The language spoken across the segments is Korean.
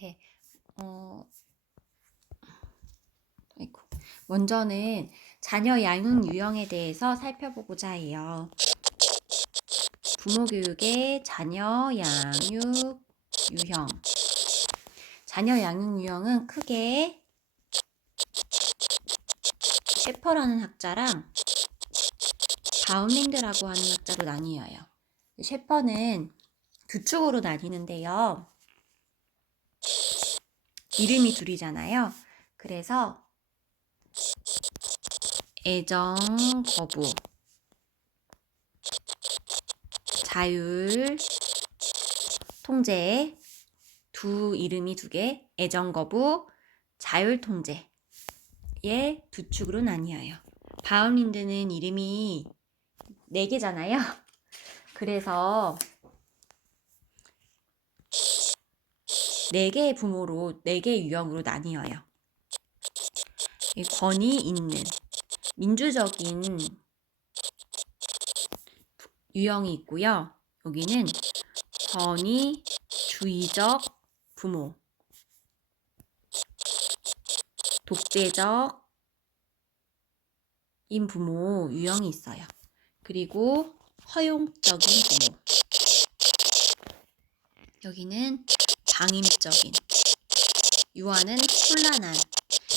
네. 어, 아이고. 먼저는 자녀 양육 유형에 대해서 살펴보고자 해요. 부모 교육의 자녀 양육 유형. 자녀 양육 유형은 크게 셰퍼라는 학자랑 바움린드라고 하는 학자로 나뉘어요. 셰퍼는 두 축으로 나뉘는데요. 이름이 둘이잖아요. 그래서 애정, 거부, 자율, 통제, 이름이 두 개, 애정, 거부, 자율, 통제의 두 축으로 나뉘어요. 바움린드는 이름이 4개잖아요. 그래서 4개의 부모로 4개의 유형으로 나뉘어요. 권위 있는 민주적인 유형이 있고요. 여기는 권위주의적 부모, 독재적인 부모 유형이 있어요. 그리고 허용적인 부모, 여기는 방임적인, 유아는 혼란한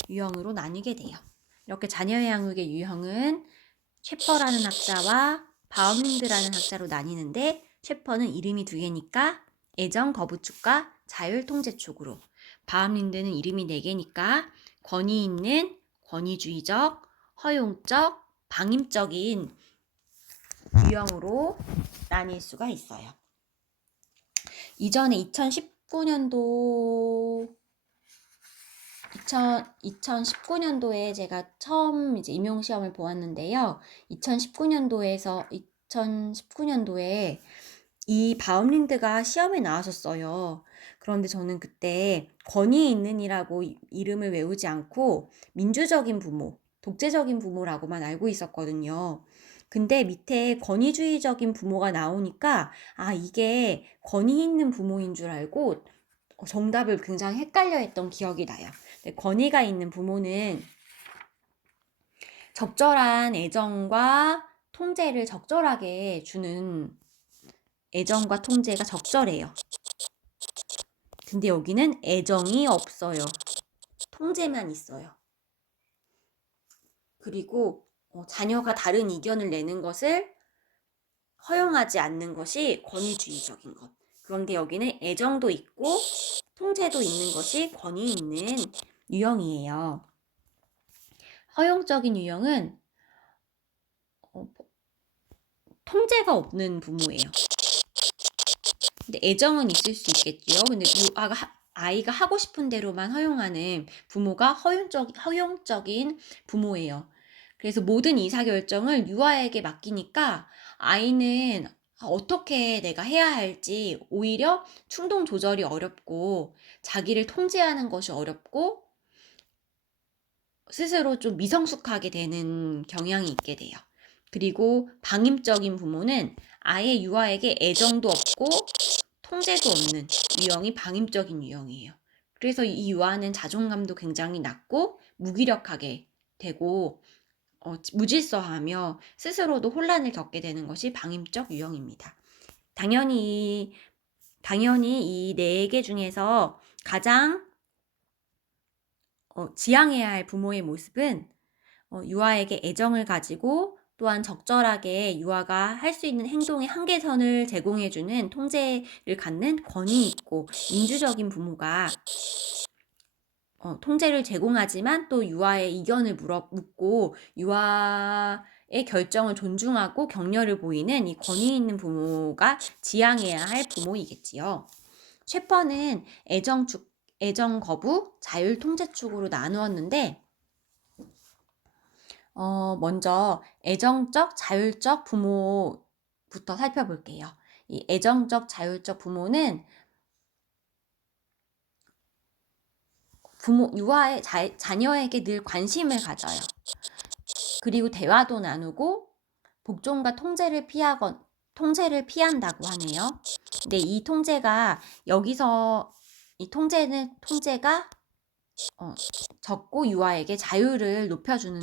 유형으로 나뉘게 돼요. 이렇게 자녀 양육의 유형은 셰퍼라는 학자와 바움린드라는 학자로 나뉘는데, 셰퍼는 이름이 2개니까 애정 거부축과 자율 통제축으로, 바움린드는 이름이 4개니까 권위 있는, 권위주의적, 허용적, 방임적인 유형으로 나뉠 수가 있어요. 이전에 2019년도에 제가 처음 이제 임용시험을 보았는데요. 2019년도에 이 바움린드가 시험에 나왔었어요. 그런데 저는 그때 권위 있는이라고 이름을 외우지 않고 민주적인 부모, 독재적인 부모라고만 알고 있었거든요. 근데 밑에 권위주의적인 부모가 나오니까 이게 권위 있는 부모인 줄 알고 정답을 굉장히 헷갈려 했던 기억이 나요. 권위가 있는 부모는 적절한 애정과 통제를 적절하게 주는, 애정과 통제가 적절해요. 근데 여기는 애정이 없어요. 통제만 있어요. 그리고 자녀가 다른 의견을 내는 것을 허용하지 않는 것이 권위주의적인 것. 그런데 여기는 애정도 있고 통제도 있는 것이 권위 있는 유형이에요. 허용적인 유형은 통제가 없는 부모예요. 근데 애정은 있을 수 있겠지요. 근데 아이가 하고 싶은 대로만 허용하는 부모가 허용적인 부모예요. 그래서 모든 의사결정을 유아에게 맡기니까 아이는 어떻게 내가 해야 할지 오히려 충동 조절이 어렵고 자기를 통제하는 것이 어렵고 스스로 좀 미성숙하게 되는 경향이 있게 돼요. 그리고 방임적인 부모는 아예 유아에게 애정도 없고 통제도 없는 유형이 방임적인 유형이에요. 그래서 이 유아는 자존감도 굉장히 낮고 무기력하게 되고 무질서하며 스스로도 혼란을 겪게 되는 것이 방임적 유형입니다. 당연히 이 4개 중에서 가장 지향해야 할 부모의 모습은 유아에게 애정을 가지고 또한 적절하게 유아가 할 수 있는 행동의 한계선을 제공해주는 통제를 갖는 권위 있고 민주적인 부모가 통제를 제공하지만 또 유아의 의견을 묻고 유아의 결정을 존중하고 격려를 보이는 이 권위 있는 부모가 지향해야 할 부모이겠지요. 셰퍼는 애정 거부, 자율 통제축으로 나누었는데 먼저 애정적, 자율적 부모부터 살펴볼게요. 이 애정적, 자율적 부모는 유아의 자녀에게 늘 관심을 가져요. 그리고 대화도 나누고 복종과 통제를 피한다고 하네요. 근데 이 통제가 여기서 이 통제가 적고 유아에게 자유를 높여주는,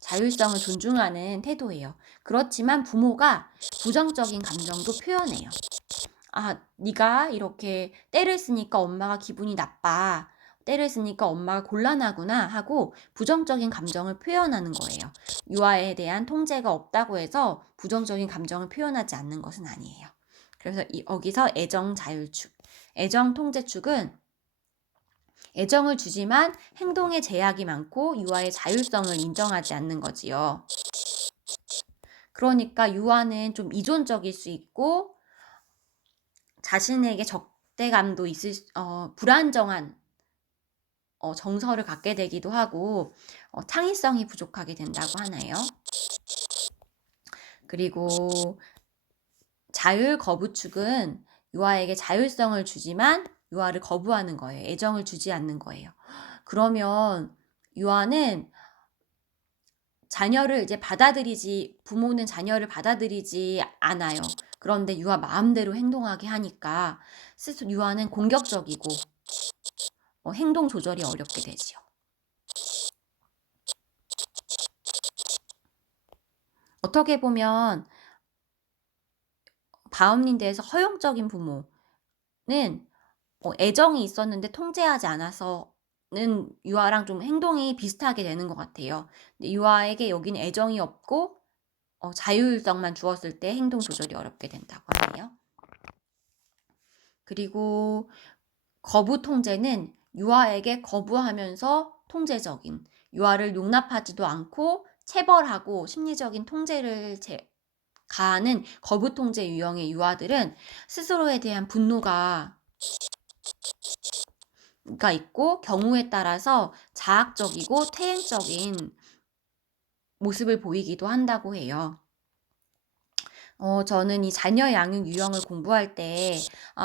자율성을 존중하는 태도예요. 그렇지만 부모가 부정적인 감정도 표현해요. 아, 네가 이렇게 때를 쓰니까 엄마가 기분이 나빠. 때를 쓰니까 엄마가 곤란하구나 하고 부정적인 감정을 표현하는 거예요. 유아에 대한 통제가 없다고 해서 부정적인 감정을 표현하지 않는 것은 아니에요. 그래서 여기서 애정 자율축, 애정 통제축은 애정을 주지만 행동에 제약이 많고 유아의 자율성을 인정하지 않는 거지요. 그러니까 유아는 좀 이존적일 수 있고 자신에게 적대감도 불안정한 정서를 갖게 되기도 하고 창의성이 부족하게 된다고 하나요? 그리고 자율 거부축은 유아에게 자율성을 주지만 유아를 거부하는 거예요. 애정을 주지 않는 거예요. 그러면 유아는 부모는 자녀를 받아들이지 않아요. 그런데 유아 마음대로 행동하게 하니까 유아는 공격적이고 행동 조절이 어렵게 되지요. 어떻게 보면 바움린드에서 허용적인 부모는 애정이 있었는데 통제하지 않아서는 유아랑 좀 행동이 비슷하게 되는 것 같아요. 근데 유아에게 여기는 애정이 없고 자율성만 주었을 때 행동 조절이 어렵게 된다고 하네요. 그리고 거부 통제는 유아에게 거부하면서 통제적인, 유아를 용납하지도 않고 체벌하고 심리적인 통제를 가하는 거부 통제 유형의 유아들은 스스로에 대한 분노가 있고 경우에 따라서 자학적이고 퇴행적인 모습을 보이기도 한다고 해요. 저는 이 자녀 양육 유형을 공부할 때,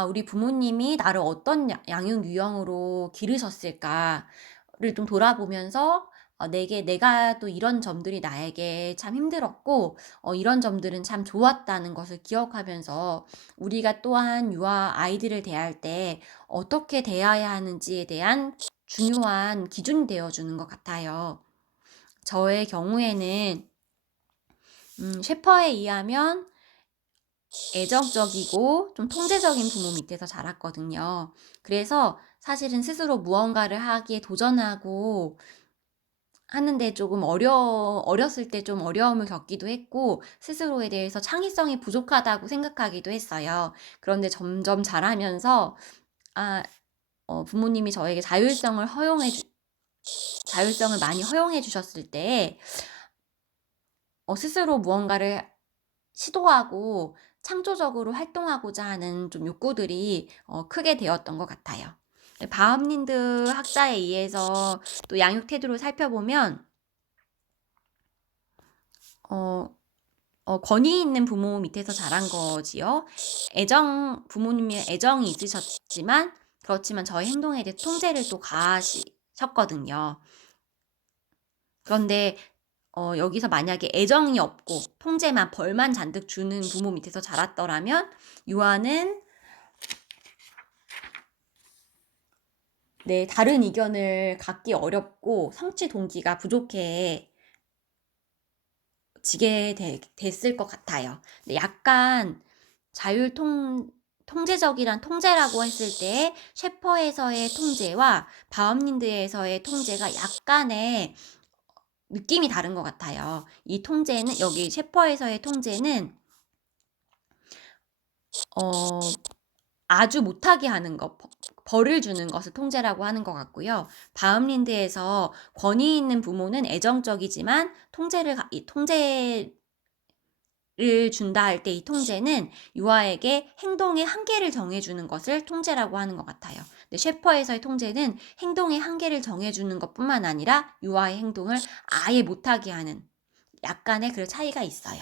우리 부모님이 나를 어떤 양육 유형으로 기르셨을까를 좀 돌아보면서, 내가 또 이런 점들이 나에게 참 힘들었고, 이런 점들은 참 좋았다는 것을 기억하면서, 우리가 또한 유아 아이들을 대할 때 어떻게 대해야 하는지에 대한 중요한 기준이 되어주는 것 같아요. 저의 경우에는, 셰퍼에 의하면 애정적이고 좀 통제적인 부모 밑에서 자랐거든요. 그래서 사실은 스스로 무언가를 하기에 도전하고 하는데 조금 어렸을 때 좀 어려움을 겪기도 했고, 스스로에 대해서 창의성이 부족하다고 생각하기도 했어요. 그런데 점점 자라면서, 부모님이 저에게 자율성을 많이 허용해 주셨을 때, 스스로 무언가를 시도하고 창조적으로 활동하고자 하는 좀 욕구들이 크게 되었던 것 같아요. 바움린드 학자에 의해서 또 양육 태도를 살펴보면 권위 있는 부모 밑에서 자란 거지요. 부모님의 애정이 있으셨지만 그렇지만 저의 행동에 대해 통제를 또 가하셨거든요. 그런데 여기서 만약에 애정이 없고 통제만 벌만 잔뜩 주는 부모 밑에서 자랐더라면 유아는 다른 의견을 갖기 어렵고 성취 동기가 부족해지게 됐을 것 같아요. 근데 약간 통제적이란 통제라고 했을 때 셰퍼에서의 통제와 바움린드에서의 통제가 약간의 느낌이 다른 것 같아요. 이 통제는, 여기 셰퍼에서의 통제는 아주 못하게 하는 것, 벌을 주는 것을 통제라고 하는 것 같고요. 바움린드에서 권위 있는 부모는 애정적이지만 통제를 준다 할 때 이 통제는 유아에게 행동의 한계를 정해주는 것을 통제라고 하는 것 같아요. 근데 셰퍼에서의 통제는 행동의 한계를 정해주는 것뿐만 아니라 유아의 행동을 아예 못하게 하는 약간의 그 차이가 있어요.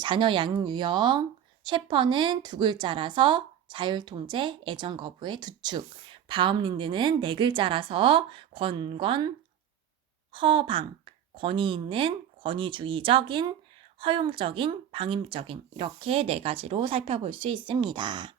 자녀 양육 유형. 셰퍼는 두 글자라서 자율통제, 애정거부의 두 축. 바움린드는 네 글자라서 권권, 허방, 권위 있는, 권위주의적인, 허용적인, 방임적인 이렇게 네 가지로 살펴볼 수 있습니다.